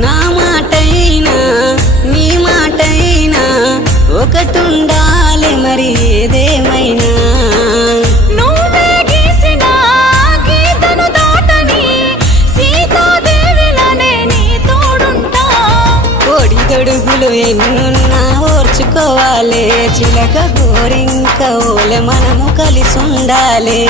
నా మాటైనా నీ మాటైనా ఒకటుండాలి మరి ఏదేమైనా నువ్వే గీసిన గీతను దాటని సీతాదేవిలానే నీ తోడుంటా ఒడిదొడుగులు ఎన్నున్నా ఓర్చుకోవాలి చిలక గోరింక ఓలె మనము కలిసి ఉండాలి